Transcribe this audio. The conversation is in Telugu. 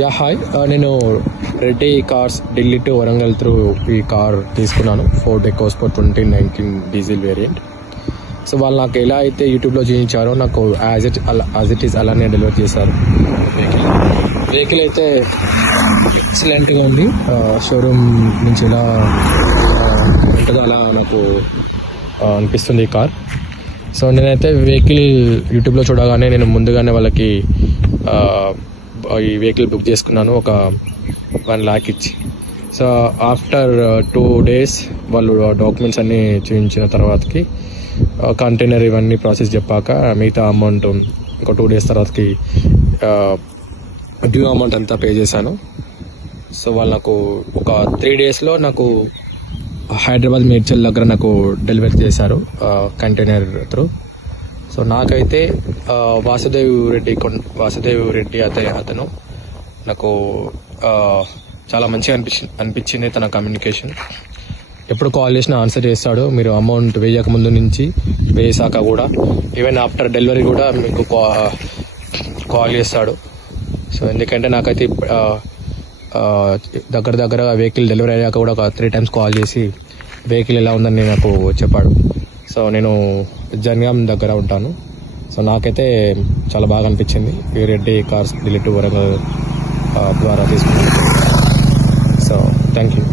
యా హాయ్, నేను Reddy cars Delhi to Warangal through ఈ కార్ తీసుకున్నాను. Ford EcoSport 2019 diesel variant. So వాళ్ళు నాకు ఎలా అయితే యూట్యూబ్లో చూపించారో నాకు యాజ్ ఇట్ ఈస్ అలానే డెలివర్ చేశారు. వెహికల్ అయితే ఎక్సలెంట్గా ఉంది. షోరూమ్ నుంచి ఎలా ఉంటుందో అలా నాకు అనిపిస్తుంది ఈ కార్. సో నేనైతే వెహికల్ యూట్యూబ్లో చూడగానే నేను ముందుగానే వాళ్ళకి ఈ వెహికల్ బుక్ చేసుకున్నాను, ఒక 1 lakh ఇచ్చి. సో ఆఫ్టర్ 2 days వాళ్ళు డాక్యుమెంట్స్ అన్నీ చూపించిన తర్వాతకి కంటైనర్ ఇవన్నీ ప్రాసెస్ చెప్పాక మిగతా అమౌంట్ ఒక 2 days తర్వాతకి డ్యూ అమౌంట్ అంతా పే చేశాను. సో వాళ్ళు నాకు ఒక 3 daysలో నాకు హైదరాబాద్ మేడ్చల్ దగ్గర నాకు డెలివరీ చేశారు కంటైనర్ త్రూ. సో నాకైతే వాసుదేవ్ రెడ్డి అతను నాకు చాలా మంచిగా అనిపించింది తన కమ్యూనికేషన్. ఎప్పుడు కాల్ చేసినా ఆన్సర్ చేస్తాడు. మీరు అమౌంట్ వేయక ముందు నుంచి వేసాక కూడా, ఈవెన్ ఆఫ్టర్ డెలివరీ కూడా మీకు కాల్ చేస్తాడు. సో ఎందుకంటే నాకైతే దగ్గర వెహికల్ డెలివరీ అయ్యాక కూడా ఒక 3 times కాల్ చేసి వెహికల్ ఎలా ఉందని నాకు చెప్పాడు. సో నేను జనగాం దగ్గర ఉంటాను. సో నాకైతే చాలా బాగా అనిపించింది ఈ రెడ్డి కార్స్ ఢిల్లీ టు వరంగల్ ద్వారా తీసుకున్నాను. So thank you.